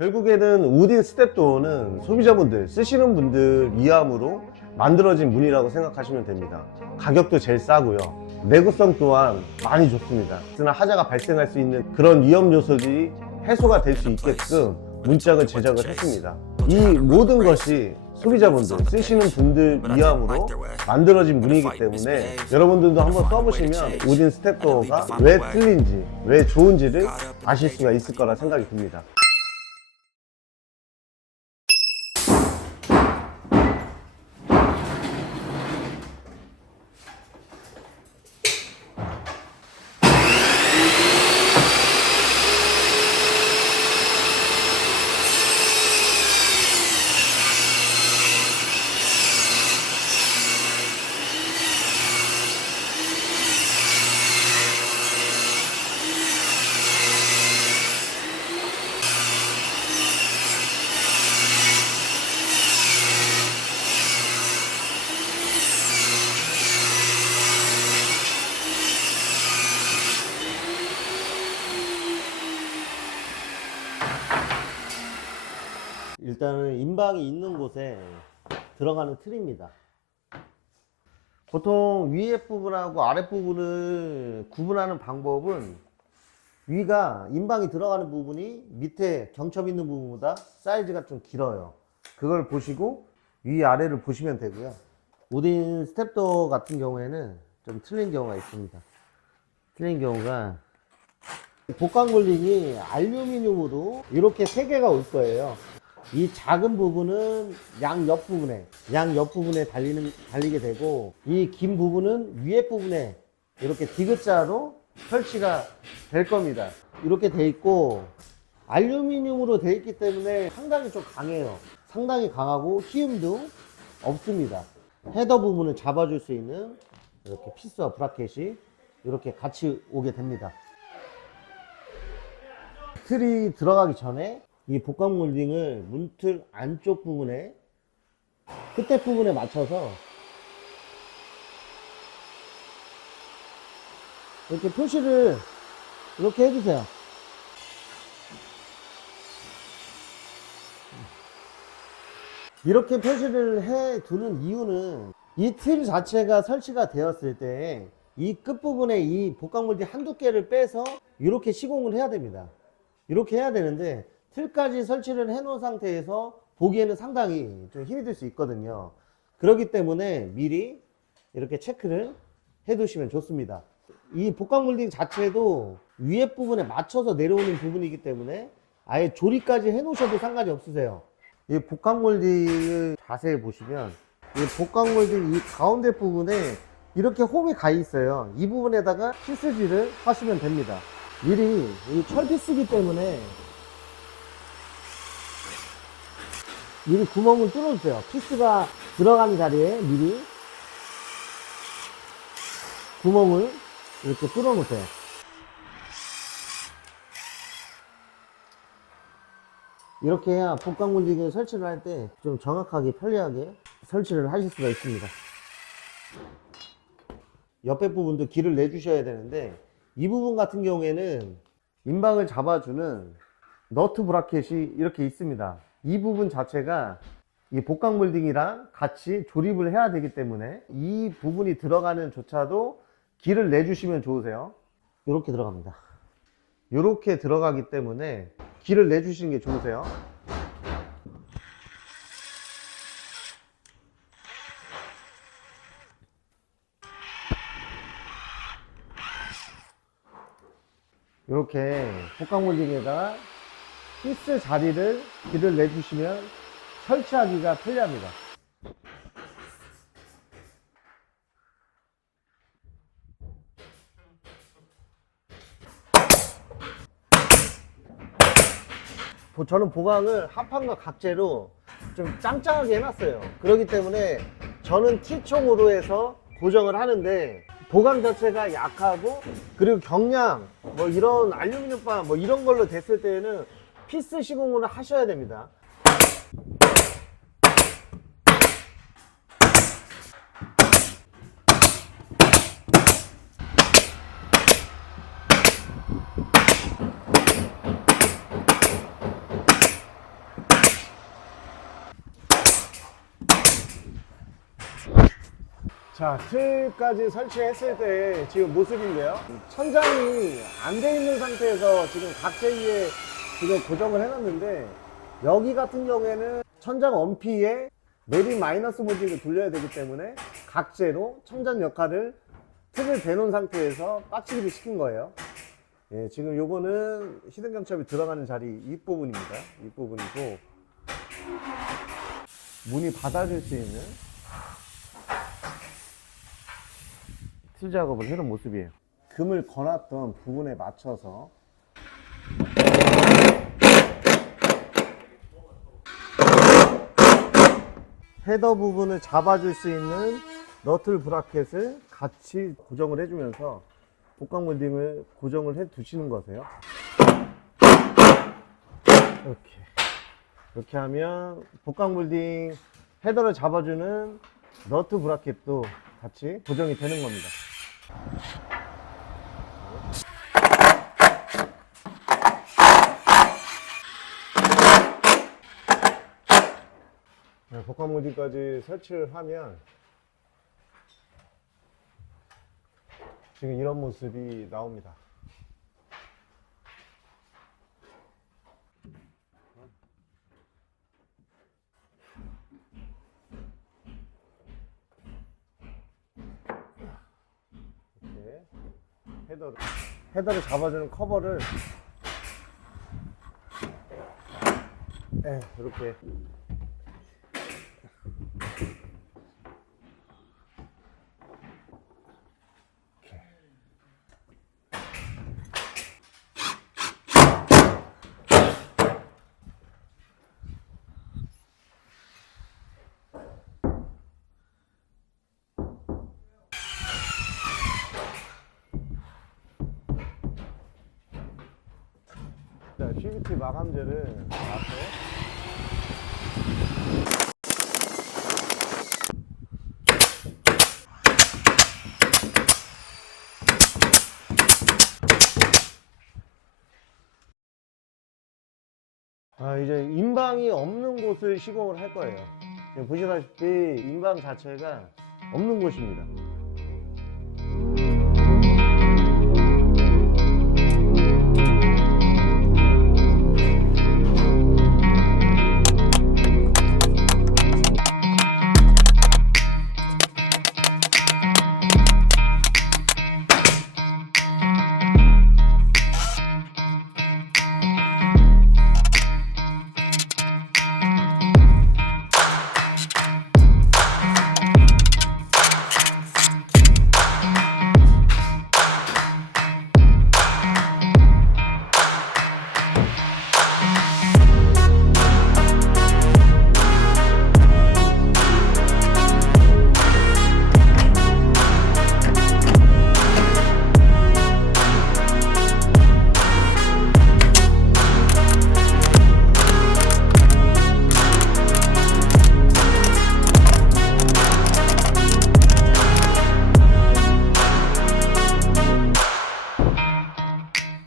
결국에는 우딘 스텝도어는 소비자분들, 쓰시는 분들 위함으로 만들어진 문이라고 생각하시면 됩니다. 가격도 제일 싸고요. 내구성 또한 많이 좋습니다. 그러나 하자가 발생할 수 있는 그런 위험 요소들이 해소가 될 수 있게끔 문짝을 제작을 했습니다. 이 모든 것이 소비자분들, 쓰시는 분들 위함으로 만들어진 문이기 때문에 여러분들도 한번 써보시면 우딘 스텝도어가 왜 틀린지, 왜 좋은지를 아실 수가 있을 거라 생각이 듭니다. 일단은 인방이 있는 곳에 들어가는 틀입니다. 보통 위에 부분하고 아랫 부분을 구분하는 방법은 위가 인방이 들어가는 부분이 밑에 경첩 있는 부분보다 사이즈가 좀 길어요. 그걸 보시고 위아래를 보시면 되고요. 우딘 스텝도어 같은 경우에는 좀 틀린 경우가 있습니다. 틀린 경우가 복강 몰딩이 알루미늄으로 이렇게 3개가 올 거예요. 이 작은 부분은 양 옆 부분에 달리게 되고, 이 긴 부분은 위에 부분에 이렇게 디귿자로 설치가 될 겁니다. 이렇게 돼 있고, 알루미늄으로 돼 있기 때문에 상당히 좀 강해요. 상당히 강하고 휘음도 없습니다. 헤더 부분을 잡아줄 수 있는 이렇게 피스와 브라켓이 이렇게 같이 오게 됩니다. 틀이 들어가기 전에 이 복강 몰딩을 문틀 안쪽 부분에, 끝에 부분에 맞춰서 이렇게 표시를 이렇게 해주세요. 이렇게 표시를 해 두는 이유는 이 틀 자체가 설치가 되었을 때 이 끝부분에 이 복강 몰딩 한두 개를 빼서 이렇게 시공을 해야 됩니다. 이렇게 해야 되는데 틀까지 설치를 해 놓은 상태에서 보기에는 상당히 좀 힘이 들 수 있거든요. 그렇기 때문에 미리 이렇게 체크를 해 두시면 좋습니다. 이 복강 몰딩 자체도 위에 부분에 맞춰서 내려오는 부분이기 때문에 아예 조립까지 해 놓으셔도 상관이 없으세요. 이 복강 몰딩을 자세히 보시면 이 복강 몰딩 이 가운데 부분에 이렇게 홈이 가 있어요. 이 부분에다가 피스질을 하시면 됩니다. 미리 이 철피스기 때문에 미리 구멍을 뚫어주세요. 피스가 들어가는 자리에 미리 구멍을 이렇게 뚫어 놓으세요. 이렇게 해야 복강 몰딩을 설치를 할 때 좀 정확하게 편리하게 설치를 하실 수가 있습니다. 옆에 부분도 길을 내주셔야 되는데, 이 부분 같은 경우에는 인방을 잡아주는 너트 브라켓이 이렇게 있습니다. 이 부분 자체가 이 복강 몰딩이랑 같이 조립을 해야 되기 때문에 이 부분이 들어가는 조차도 길을 내주시면 좋으세요. 이렇게 들어갑니다. 이렇게 들어가기 때문에 길을 내주시는 게 좋으세요. 이렇게 복강 몰딩에다가 피스 자리를 길을 내주시면 설치하기가 편리합니다. 저는 보강을 합판과 각재로 좀 짱짱하게 해놨어요. 그렇기 때문에 저는 T총으로 해서 고정을 하는데, 보강 자체가 약하고 그리고 경량 뭐 이런 알루미늄바 뭐 이런 걸로 됐을 때에는 피스 시공을 하셔야 됩니다. 자, 틀까지 설치했을 때 지금 모습인데요. 천장이 안 돼 있는 상태에서 지금 각재 위에 지금 고정을 해놨는데, 여기 같은 경우에는 천장 원피에 내림 마이너스 모듈을 돌려야 되기 때문에 각재로 천장 역할을 틀을 대놓은 상태에서 빡치기를 시킨 거예요. 예, 지금 요거는 히든 경첩이 들어가는 자리 윗부분입니다. 윗부분이고, 문이 받아줄 수 있는 틀 작업을 해놓은 모습이에요. 금을 걸었던 부분에 맞춰서 헤더 부분을 잡아줄 수 있는 너틀 브라켓을 같이 고정을 해주면서 복강 몰딩을 고정을 해 두시는 거세요. 이렇게 하면 복강 몰딩 헤더를 잡아주는 너트 브라켓도 같이 고정이 되는 겁니다. 복강 몰딩까지 설치를 하면 지금 이런 모습이 나옵니다. 이렇게 헤더를 잡아주는 커버를 이렇게 PVT 마감재를 앞에 이제 인방이 없는 곳을 시공을 할 거예요. 지금 보시다시피 인방 자체가 없는 곳입니다.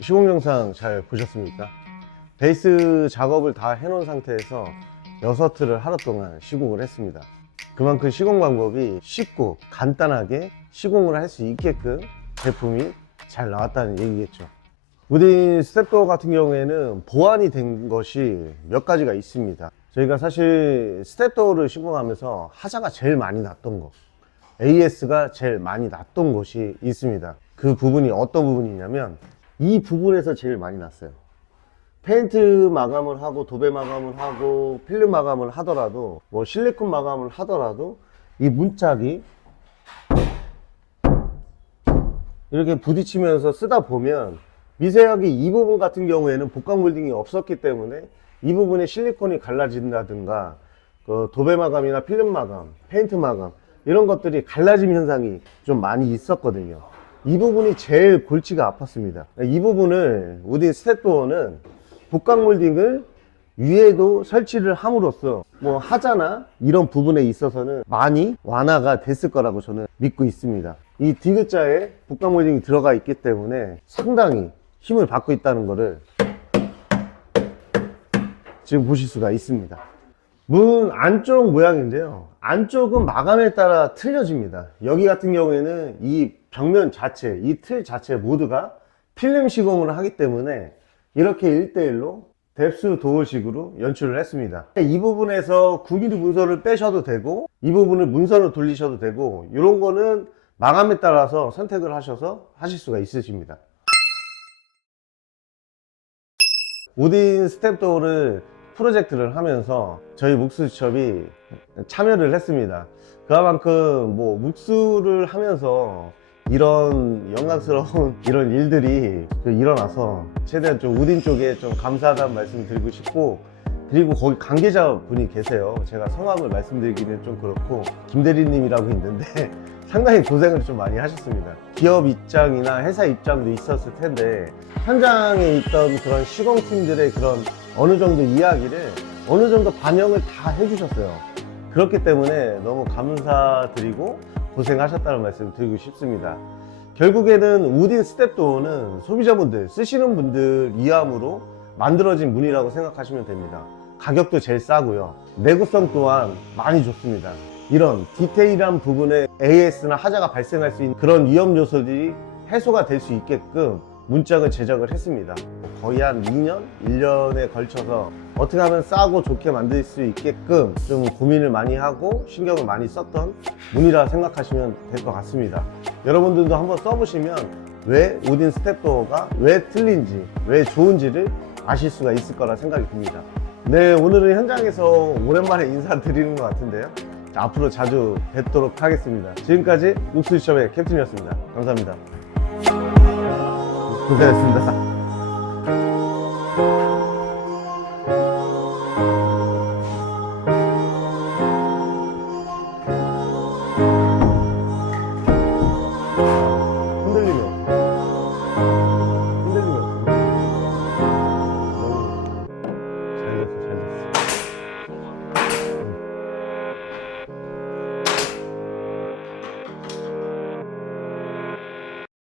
시공 영상 잘 보셨습니까? 베이스 작업을 다 해놓은 상태에서 6틀을 하루 동안 시공을 했습니다. 그만큼 시공 방법이 쉽고 간단하게 시공을 할 수 있게끔 제품이 잘 나왔다는 얘기겠죠. 우디 스텝도어 같은 경우에는 보완이 된 것이 몇 가지가 있습니다. 저희가 사실 스텝도어를 시공하면서 하자가 제일 많이 났던 거, AS가 제일 많이 났던 것이 있습니다. 그 부분이 어떤 부분이냐면 이 부분에서 제일 많이 났어요. 페인트 마감을 하고 도배 마감을 하고 필름 마감을 하더라도 뭐 실리콘 마감을 하더라도 이 문짝이 이렇게 부딪히면서 쓰다 보면 미세하게 이 부분 같은 경우에는 복강 몰딩이 없었기 때문에 이 부분에 실리콘이 갈라진다든가 그 도배 마감이나 필름 마감, 페인트 마감 이런 것들이 갈라짐 현상이 좀 많이 있었거든요. 이 부분이 제일 골치가 아팠습니다. 이 부분을 우디 스텝도어는 복강 몰딩을 위에도 설치를 함으로써 뭐 하자나 이런 부분에 있어서는 많이 완화가 됐을 거라고 저는 믿고 있습니다. 이 디귿자에 복강 몰딩이 들어가 있기 때문에 상당히 힘을 받고 있다는 것을 지금 보실 수가 있습니다. 문 안쪽 모양인데요. 안쪽은 마감에 따라 틀려집니다. 여기 같은 경우에는 이 벽면 자체, 이 틀 자체 모두가 필름 시공을 하기 때문에 이렇게 1대1로 뎁스 도어식으로 연출을 했습니다. 이 부분에서 9mm 문선을 빼셔도 되고 이 부분을 문선으로 돌리셔도 되고 이런 거는 마감에 따라서 선택을 하셔서 하실 수가 있으십니다. 우딘 스텝도어를 프로젝트를 하면서 저희 묵수수첩이 참여를 했습니다. 그만큼 뭐 묵수를 하면서 이런 영광스러운 이런 일들이 일어나서 최대한 좀 우딘 쪽에 좀 감사하다는 말씀 드리고 싶고, 그리고 거기 관계자분이 계세요. 제가 성함을 말씀드리기는 좀 그렇고 김대리님이라고 있는데 상당히 고생을 좀 많이 하셨습니다. 기업 입장이나 회사 입장도 있었을 텐데 현장에 있던 그런 시공팀들의 그런 어느 정도 이야기를 어느 정도 반영을 다 해주셨어요. 그렇기 때문에 너무 감사드리고 고생하셨다는 말씀 드리고 싶습니다. 결국에는 우딘 스텝도어는 소비자분들, 쓰시는 분들 위함으로 만들어진 문이라고 생각하시면 됩니다. 가격도 제일 싸고요. 내구성 또한 많이 좋습니다. 이런 디테일한 부분에 AS나 하자가 발생할 수 있는 그런 위험 요소들이 해소가 될 수 있게끔 문짝을 제작을 했습니다. 거의 한 2년, 1년에 걸쳐서 어떻게 하면 싸고 좋게 만들 수 있게끔 좀 고민을 많이 하고 신경을 많이 썼던 문이라 생각하시면 될 것 같습니다. 여러분들도 한번 써보시면 왜 우딘 스텝도어가 왜 틀린지, 왜 좋은지를 아실 수가 있을 거라 생각이 듭니다. 네, 오늘은 현장에서 오랜만에 인사드리는 것 같은데요. 자, 앞으로 자주 뵙도록 하겠습니다. 지금까지 묵수수첩의 캡틴이었습니다. 감사합니다. 고생했습니다.